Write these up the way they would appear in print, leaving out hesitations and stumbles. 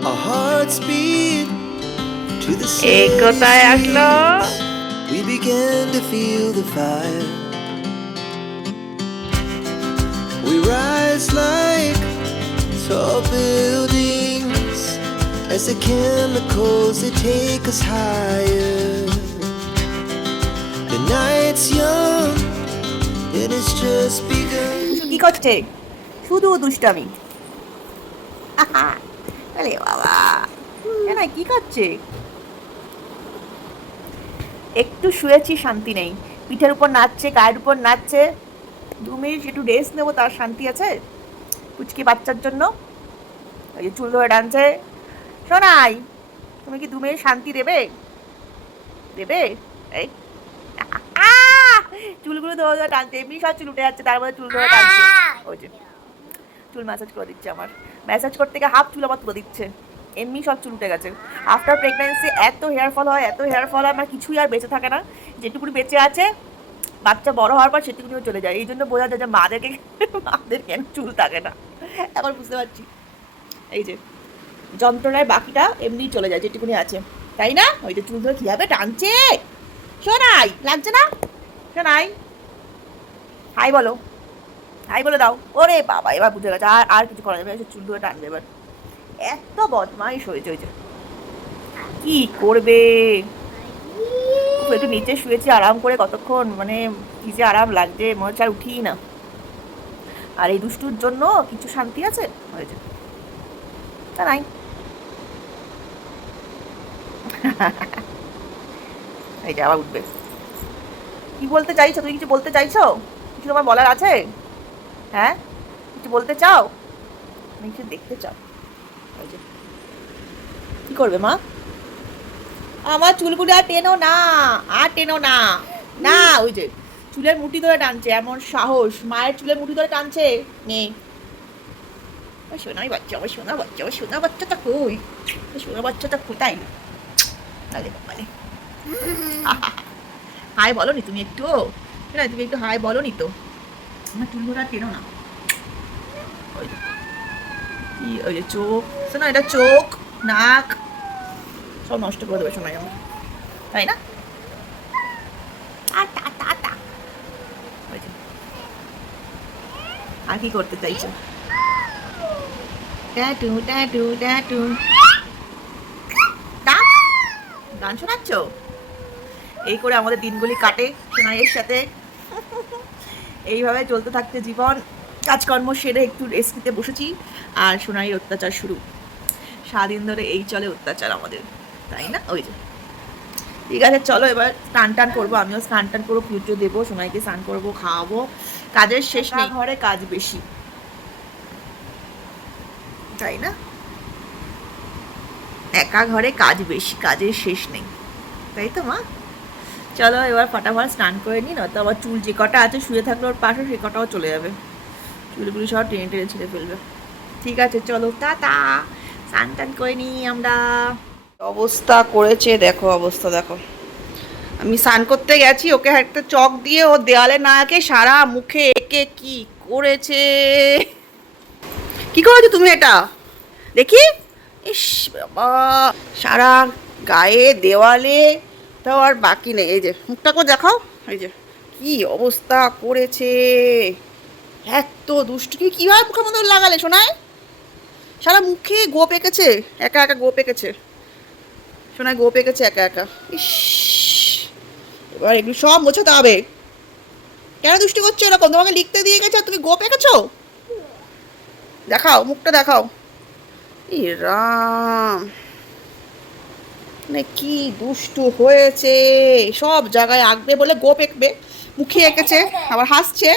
Our hearts beat to the এই same কোথায় আসলো? beats. We began to feel the fire. We rise like tall buildings as the chemicals they take us higher. The night's young and it's just begun. কি করছে? শুধু দুষ্টামি। আরে বাবা, না কি করছে? একটু শুয়েছি, শান্তি নেই। পিঠের উপর নাচছে, গায়ের উপর নাচছে। 2 মিনিট একটু রেস্ট নেবো, তার শান্তি আছে? পুচকি বাচ্চার জন্য ওই যে চুল ধরে টানছে। শোনাই, তুমি কি 2 মিনিট শান্তি দেবে? দেবে? এই চুলগুলো ধরে ধরে টানছে, এমনি সব চুল উঠে যাচ্ছে, তার মধ্যে চুল ধরে টানছে। ওই যে চুল ম্যাসাজ করে দিচ্ছে আমার, ম্যাসাজ করতে গিয়ে হাফ চুল আমার তুলে দিচ্ছে, এমনি সব চুল উঠে গেছে। আফটার প্রেগন্যান্সি এত হেয়ার ফল হয়, এত হেয়ার ফল হয়, আমার কিছুই আর বেঁচে থাকে না। যেটুকুনি বেঁচে আছে, বাচ্চা বড় হওয়ার পর সেটুকুনিও চলে যায়। এই জন্য বোঝা যায় যে মাদের কেন চুল থাকে না, এখন বুঝতে পারছি। এই যে যন্ত্রণায় বাকিটা এমনি চলে যায় যেটুকুনি আছে, তাই না? ওই যে চুল ধরে কীভাবে টানছে। শোনাই, লাগছে না? শোনাই, হাই বলো, হাই বলে দাও। ওরে বাবা, এবার বুঝে গেছে, আর আর কিছু করা যাবে না, চুল ধরে টানবে এবার। এত বদমাইশ হয়েছে। ওই যে কি করবে, একটু নিচে শুয়েছি আরাম করে কতক্ষণ, মানে কি যে আরাম লাগছে, মনে হচ্ছে আর উঠিই না। আর এই দুষ্টুর জন্য কিছু শান্তি আছে? হয়েছে তা নাই। এই যে আবার উঠবে। কি বলতে চাইছো তুমি? কিছু বলতে চাইছো? কিছু তোমার বলার আছে? হ্যাঁ, কিছু বলতে চাও? তুমি কিছু দেখতে চাও? ওই যে কি করবে মা? আমার চুলগুলো আর টেনো না, আর টেনো না। না, ওই যে চুলের মুঠি ধরে টানছে, এমন সাহস! মায়ের চুলের মুঠি ধরে টানছে। নে, ওই সোনাই বাচ্চা, ওই সোনা বাচ্চা, ওই সোনা বাচ্চাটা কই? ওই সোনা বাচ্চাটা কোথায়? আরে বাবারে, হাই বলো নি তুমি একটু? না, তুমি একটু হাই বলো নি তো? আমার চুল ধরে আর টেনো না। ওই যে কি, ওই যে চোখ, শোনা, এটা চোখ, নাক সব নষ্ট করে দেবে শোনাই আমার, তাই না? ওই যে, আর কি করতে চাইছো? Tattoo tattoo tattoo. গান শোনাচ্ছ? এই করে আমাদের দিনগুলি কাটে সোনাইয়ের সাথে। এইভাবে চলতে থাকতে জীবন। কাজকর্ম সেরে একটু রেস্ট নিতে বসেছি, আর সোনাইয়ের অত্যাচার শুরু। সারাদিন ধরে এই চলে অত্যাচার আমাদের, তাই না? ওই যে ঠিক আছে, চলো এবার স্নান টান করবো, আমিও স্নান টান করবো, পুজো দেবো, সোনাইকে স্নান করবো, খাওয়াবো। কাজের শেষ নেই, ঘরে কাজ বেশি, তাই না? একা ঘরে কাজ বেশি, কাজের শেষ নেই, তাই তো মা? চলো এবার ফটাফট স্নান করে নিই, নয়তো আবার চুল যে কটা আছে শুয়ে থাকলে ওর পাশে, সে কটাও চলে যাবে, চুলগুলি সব টেনে টেনে ছিঁড়ে ফেলবে। ঠিক আছে, চলো টাটা, স্নান টান করে নিই আমরা। অবস্থা করেছে দেখো, অবস্থা দেখো। আমি স্নান করতে গেছি, ওকে একটা চক দিয়ে ও দেওয়ালে না এঁকে সারা মুখে এঁকে কি করেছে। কি করেছো তুমি এটা? দেখি। ইস বাবা, সারা গায়ে দেওয়ালে, তাও আর বাকি নেই। এই যে মুখটা করে দেখাও, এই যে কি অবস্থা করেছে। এত দুষ্টু, তুমি কীভাবে মুখের মধ্যে লাগালে শোনায়? সারা মুখে গোপ এঁকেছে, একা একা গোপ এঁকেছে শোনায়, গোপ এঁকেছে একা একা। ইস, এবার এগুলো সব মোছাতে হবে। কেন দুষ্টু করছো এরকম? তোমাকে লিখতে দিয়ে গেছে আর তুমি গোপ এঁকেছো? দেখাও, মুখটা দেখাও। ই রাম, মানে কি দুষ্টু হয়েছে। সব জায়গায় আঁকবে বলে গোপ এঁকবে, মুখে এঁকেছে, আবার হাসছে।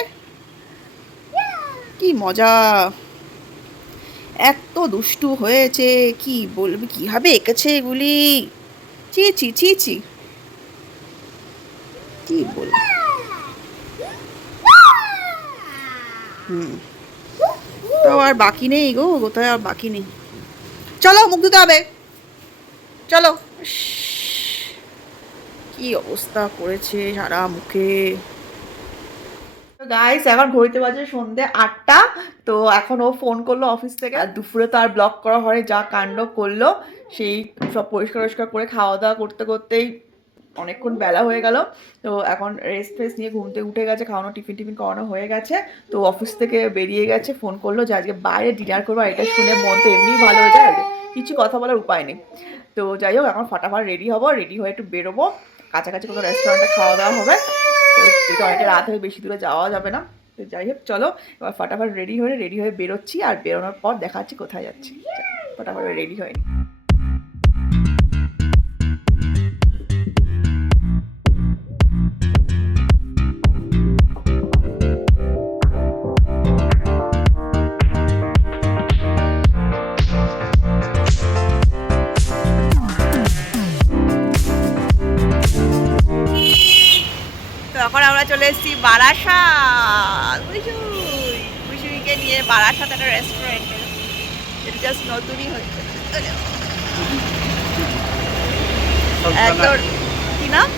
কি মজা, এত দুষ্টু হয়েছে, কি বলবি, কিভাবে এঁকেছে এগুলি। ছি ছি ছি ছি, কি বলবো। হুম, তাও আর বাকি নেই গো, কোথায় আর বাকি নেই। চলো মুখ ধুতে হবে, চলো। ইস, কি অবস্থা করেছে সারা মুখে। গাইস এখন ঘড়িতে বাজে সন্ধ্যে 8টা। তো এখন ও ফোন করলো অফিস থেকে, আর দুপুরে তো আর ব্লগ করা হয়, যা কাণ্ড করলো। সেই সব পরিষ্কার টরিষ্কার করে খাওয়া দাওয়া করতে করতেই অনেকক্ষণ বেলা হয়ে গেল। তো এখন রেস্ট ফেস্ট নিয়ে ঘুমতে উঠে গেছে, খাওয়ানো টিফিন টিফিন করানো হয়ে গেছে। তো অফিস থেকে বেরিয়ে গেছে, ফোন করলো যে আজকে বাইরে ডিনার করবো। আর এটা শুনে মন তো এমনিই ভালো হয়ে যায়, কিছু কথা বলার উপায় নেই। তো যাই হোক এখন ফটাফট রেডি হবো, রেডি হয়ে একটু বেরোবো, কাছাকাছি কোনো রেস্টুরেন্টে খাওয়া দাওয়া হবে। তো অনেকটা রাত হয়ে বেশি দূরে যাওয়া যাবে না। তো যাই হোক চলো এবার ফটাফট রেডি হয়ে বেরোচ্ছি, আর বেরোনোর পর দেখাচ্ছি কোথায় যাচ্ছি। ফটাফট রেডি হয়ে তো এখন আমরা চলে এসেছি বারাসাত, বুঝুইকে নিয়ে বারাসাত একটা রেস্টুরেন্টে, যেটা জাস্ট নতুনই হয়েছে একদম। কি নাম?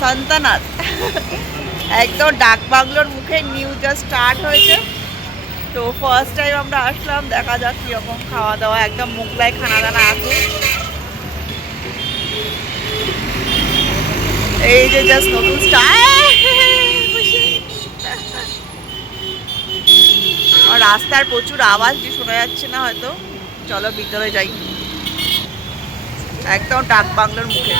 সান্তানাথ। একদম ডাক বাংলোর মুখে নিউ জাস্ট স্টার্ট হয়েছে। তো ফার্স্ট টাইম আমরা আসলাম, দেখা যাক কীরকম খাওয়া দাওয়া। একদম মোগলাই খানা দানা আছে। এই যে জাস্ট নতুন স্টার্ট। আর রাস্তার প্রচুর আওয়াজ যে শোনা যাচ্ছে না হয়তো। চলো ভিতরে যাই, একদম ডাক বাংলোর মুখে।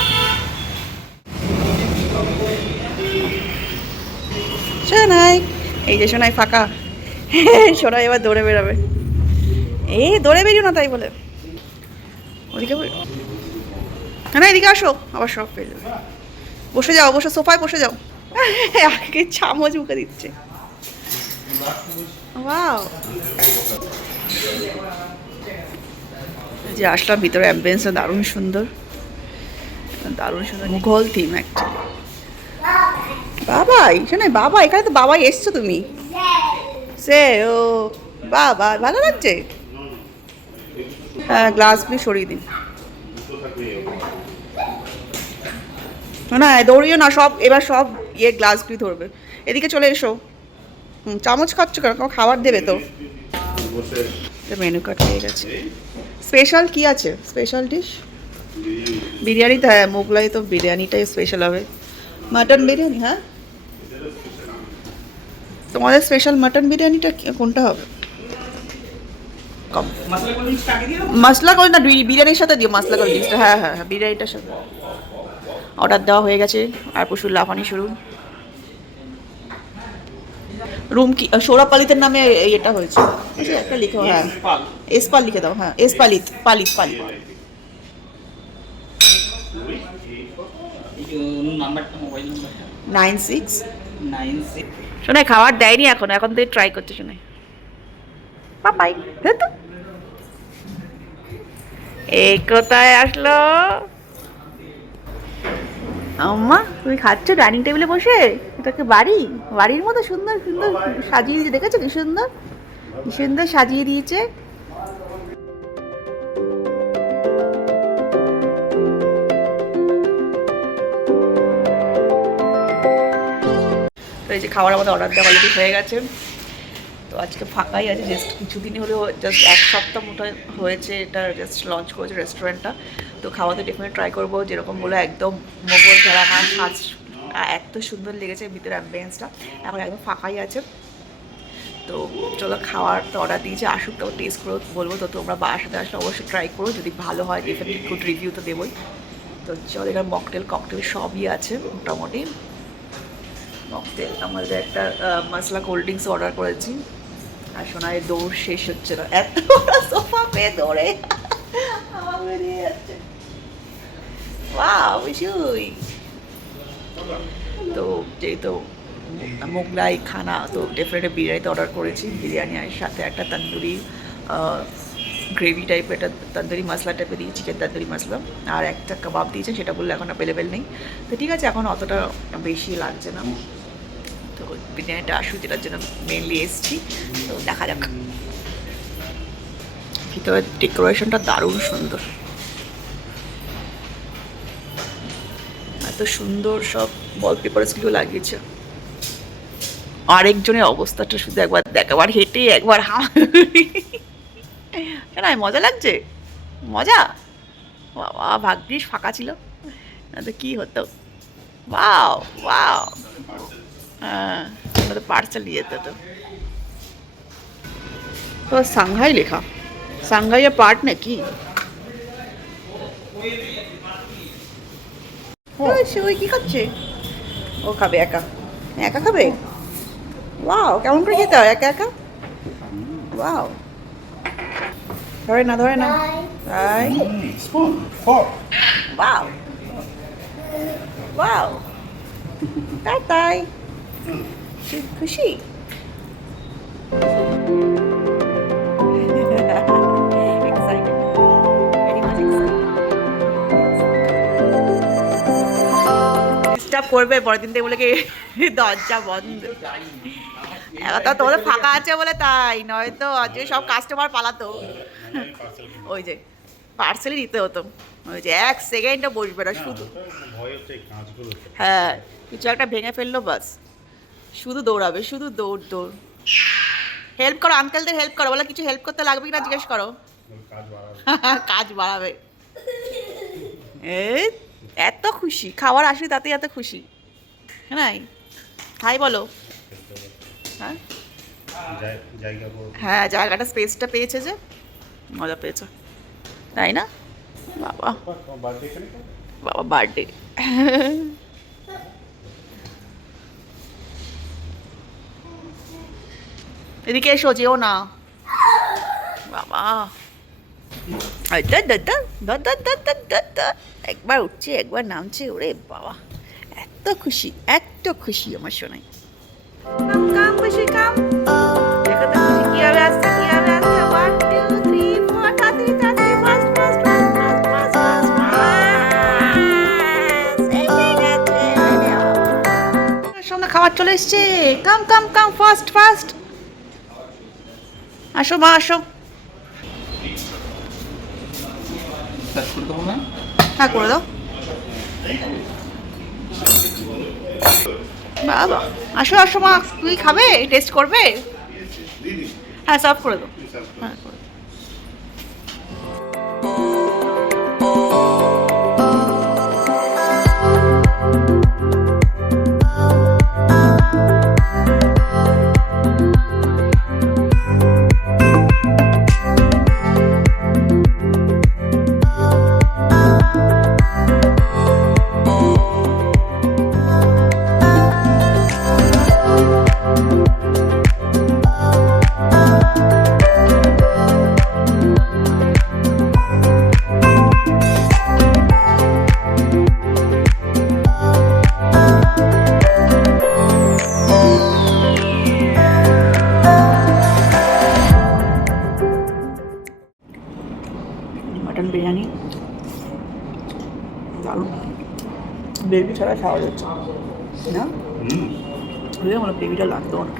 শোনাই, এই যে শোনাই ফাঁকা। শোনাই এবার দৌড়ে বেরোবে। এই দৌড়ে বেরিও না তাই বলে, ওদিকে না এদিকে আসো, আবার সব পেয়ে যাবে। বসে যাও, বসে সোফায় বসে যাও। আগে চামচ মুখে দিচ্ছে। ওয়াও, যে আসলাম ভিতরে, অ্যাম্বিয়েন্সটা দারুণ সুন্দর, দারুণ সুন্দর মুঘল থিম একটা। বাবাই শোনাই, বাবা এখানে তো বাবাই এসছো তুমি। সে ও বাবা, ভালো লাগছে। হ্যাঁ গ্লাসগুলি সরিয়ে দিন না, দৌড়িও না, সব এবার সব ইয়ে গ্লাসগুলি ধরবে। এদিকে চলে এসো। চামচ খাচ্ছ কেন? খাবার দেবে তো। মেনু কার্ড পেয়ে গেছে। স্পেশাল কি আছে? স্পেশাল ডিশ বিরিয়ানি তো, হ্যাঁ মোগলাই তো বিরিয়ানিটাই স্পেশাল হবে। মাটন বিরিয়ানি, হ্যাঁ তোমাদের স্পেশাল মাটন বিরিয়ানিটা কোনটা হবে? কম মশলা করে না, বিরিয়ানির সাথে দিও মশলা করে ডিশটা। হ্যাঁ হ্যাঁ হ্যাঁ, বিরিয়ানিটার সাথে। অর্ডার দেওয়া হয়ে গেছে, আর প্রচুর লাফানি শুরু। রুম কি সৌরপালিতের নামে এটা হয়েছে একটা লিখে, হ্যাঁ এসপাল লিখে দাও। হ্যাঁ এসপালিত, পালিত পালিত। নাইন সিক্স শোনাই খাবার দেয়নি এখন, এখন থেকে ট্রাই করছে শোনাই। পাপাই তো এই কোথায় আসলো আম্মা? তুমি খাচ্ছ ডাইনিং টেবিলে বসে? এটাকে বাড়ি, বাড়ির মতো সুন্দর সুন্দর সাজিয়ে দিয়ে, দেখেছো কি সুন্দর, কি সুন্দর সাজিয়ে দিয়েছে। তো এই যে খাবার আমাদের অর্ডার দেওয়া অলরেডি হয়ে গেছে। তো আজকে ফাঁকাই আছে, জাস্ট কিছুদিনই হলেও, জাস্ট এক সপ্তাহ মতো হয়েছে এটা জাস্ট লঞ্চ করেছে রেস্টুরেন্টটা। তো খাওয়াতে ডেফিনেটলি ট্রাই করবো, যেরকম বলে একদম মোগল ঘরানা সাজ, এত সুন্দর লেগেছে ভিতরে অ্যাম্বিয়েন্সটা। এখন একদম ফাঁকাই আছে। তো চলো খাওয়ার তো অর্ডার দিয়েছি, আসুক তো টেস্ট করে বলবো। তো তোমরা বাসাতে আসলে অবশ্যই ট্রাই করো, যদি ভালো হয় ডেফিনেটলি গুড রিভিউ তো দেবোই। তো চলো এখানে মকটেল ককটেল সবই আছে মোটামুটি। মকটেল আমাদের একটা মশলা কোল্ড ড্রিঙ্কস অর্ডার করেছি। আর শোনায় দৌড় শেষ হচ্ছে না, এত সোফা পেয়ে দৌড়ে আমার বেরিয়ে যাচ্ছে। ওয়াও বিশুই। তো যেহেতু মোগলাই খানা, তো ডেফিনেটলি বিরিয়ানিতে অর্ডার করেছি। বিরিয়ানি আর সাথে একটা তন্দুরি গ্রেভি টাইপের, একটা তন্দুরি মশলা টাইপের দিয়ে, চিকেন তন্দুরি মশলা। আর একটা কাবাব দিয়েছে, সেটা বললে এখন অ্যাভেলেবেল নেই। তো ঠিক আছে, এখন অতটা বেশি লাগছে না। তো বিরিয়ানিটা আসুক, যেটার জন্য মেনলি এসছি। তো দেখা যাক। ভিতরে ডেকোরেশনটা দারুণ সুন্দর, এত সুন্দর সব ওয়ালপেপারসগুলো লাগিয়েছে। আরেকজনের অবস্থাটা শুধু একবার দেখ, একবার হেঁটে একবার না মজা লাগছে, মজা। বাবা ভাগ্যিস ফাঁকা ছিল, না তো কি হতো। ওয়াও ওয়াও, হ্যাঁ তো পার্সেল নিয়ে যেত তো। তো সাংহাই লেখা, সাংহাইয়ের পার্ট নাকি? ওই কি খাচ্ছে? ও খাবে একা, একা খাবে? ওয়াও, কেমন করে খেতে হয় একা একা? ওয়াও, ধরে না ধরে না, তাই Spoon, fork. ওয়াও ওয়াও, তাই তাই খুশি। Excited. Very much excited. Disturb করবে পরের দিন থেকে বলে কি দরজা বন্ধ। এখন তো তোমাদের ফাঁকা আছে বলে তাই, নয়তো আজকে সব কাস্টমার পালাতো। ওই যে পার্সেলই দিতে হতো, ওই যে 1 সেকেন্ডও বসবে না শুধু। হ্যাঁ, কিছু একটা ভেঙে ফেললো বাস, শুধু দৌড়াবে, শুধু দৌড় দৌড়। হেল্প করো, আঙ্কেলদের হেল্প করো, বলে কিছু হেল্প করতে লাগবে কিনা জিজ্ঞেস করো, কাজ বাড়াবে। এই এত খুশি, খাবার আসবে তাতে এত খুশি নাই, তাই বলো। হ্যাঁ হ্যাঁ, জায়গাটা স্পেসটা পেয়েছে যে, মজা পেয়েছে, তাই না? বাবা বাবা বার্থডে। এদিকে এসো, যেও না বাবা। একবার উঠছে একবার নামছে, ওরে বাবা এত খুশি, এত খুশি আমার শোনাই। কাম কাম খুশি কাম, দেখো তো খুশি কিভাবে আসছে, কিভাবে আসছে। 1 2 3 4, তাড়াতাড়ি তাড়াতাড়ি, fast fast fast fast fast fast fast, এসে গেছে। সামনে খাবার চলে এসছে, কাম কাম কাম, ফাস্ট ফাস্ট। আসো মা আসো। হ্যাঁ করে দাও বাবা। আসো আসো মা, তুই খাবে, টেস্ট করবে? হ্যাঁ সার্ভ করে দাও, হ্যাঁ করে দাও। মাটন বিরিয়ানি দারুণ, বেবি ছাড়া খাওয়া যাচ্ছে না, আমার বেবিটা লাগতো অনেক।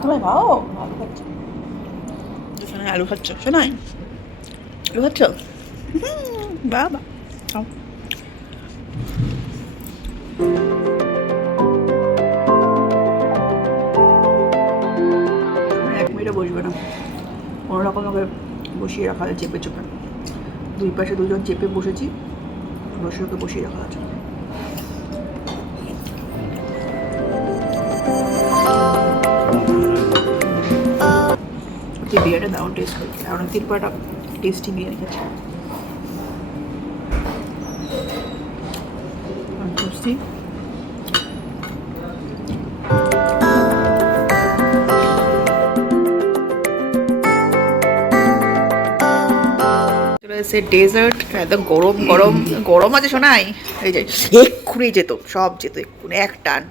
তোমায় খাও, ভালো খাচ্ছ, শোনাই আলু খাচ্ছ, শোনাই আলু খাচ্ছ, বাবা খাও। বসবে না, কোনো রকম ওকে বসিয়ে রাখা আছে চেপে চেপে, দুই পাশে দুজন চেপে বসেছি, বসে ওকে বসিয়ে রাখা আছে। বিরিয়ানিটা দারুণ টেস্ট হয়েছে, কারণ 3 পাটা টেস্টি বিরিয়ানি খেয়েছে। সে ডেজার্ট একদম গরম গরম গরম আছে শোনাই, এই যে এক্ষুনি যেত, সব যেত এক্ষুনি এক টান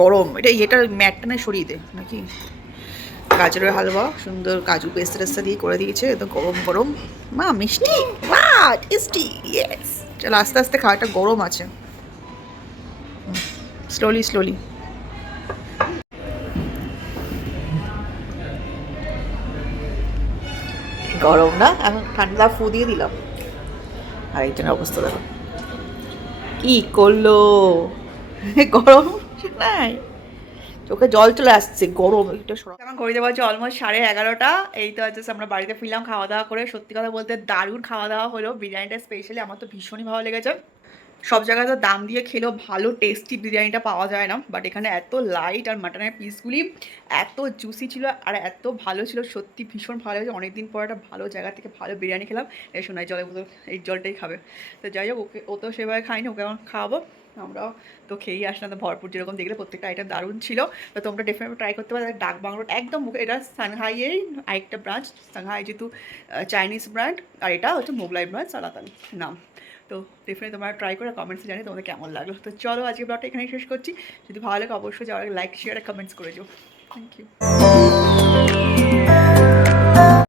গরম। এটা ম্যাটটানে সরিয়ে দে নাকি, গাজরের হালুয়া সুন্দর কাজু পেস্তা টেস্তা দিয়ে করে দিয়েছে, একদম গরম গরম। মা মিষ্টি, বাহ টেস্টি, ইয়েস। চলো আস্তে আস্তে খাওয়াটা গরম আছে, স্লোলি স্লোলি। গরম না, এখন ঠান্ডা ফু দিয়ে দিলাম। আর একজনের অবস্থা দেখো কি করলো, গরম নাই, চোখে জল চলে আসছে, গরম একটু। এখন ঘড়িতে বলছে অলমোস্ট 11:30। এই তো হচ্ছে আমরা বাড়িতে ফিরলাম খাওয়া দাওয়া করে। সত্যি কথা বলতে দারুণ খাওয়া দাওয়া হলো, বিরিয়ানিটা স্পেশালি আমার তো ভীষণই ভালো লেগেছে। সব জায়গায় তো দাম দিয়ে খেলেও ভালো টেস্টি বিরিয়ানিটা পাওয়া যায় না, বাট এখানে এত লাইট আর মাটনের পিসগুলি এত জুসি ছিল আর এত ভালো ছিল, সত্যি ভীষণ ভালো হয়েছে। অনেকদিন পর একটা ভালো জায়গা থেকে ভালো বিরিয়ানি খেলাম। এই শোনায় জলের বোতল, এই জলটাই খাবে। তো যাই হোক, ওকে ও তো সেভাবে খাইনি, ওকে এখন খাওয়াবো। আমরাও তো খেয়েই আসলাম, তো ভরপুর যেরকম দেখলে প্রত্যেকটা আইটেম দারুণ ছিল। তো তোমরা ডেফিনেটলি ট্রাই করতে পারো। ডাক বাংলোর একদম মুখে, এটা সাংহাইয়ের আরেকটা ব্রাঞ্চ, সাংহাই যেহেতু চাইনিজ ব্র্যান্ড, আর এটা হচ্ছে মোগলাই ব্রাঞ্চ সালাতান নাম। তো ডেফিনেটলি তোমরা ট্রাই করে কমেন্টসে জানি তোমাদের কেমন লাগলো। তো চলো আজকে ব্লগটা এখানেই শেষ করছি। যদি ভালো লাগে অবশ্যই যাওয়ার লাইক শেয়ার আর কমেন্টস করে যাও। Thank you.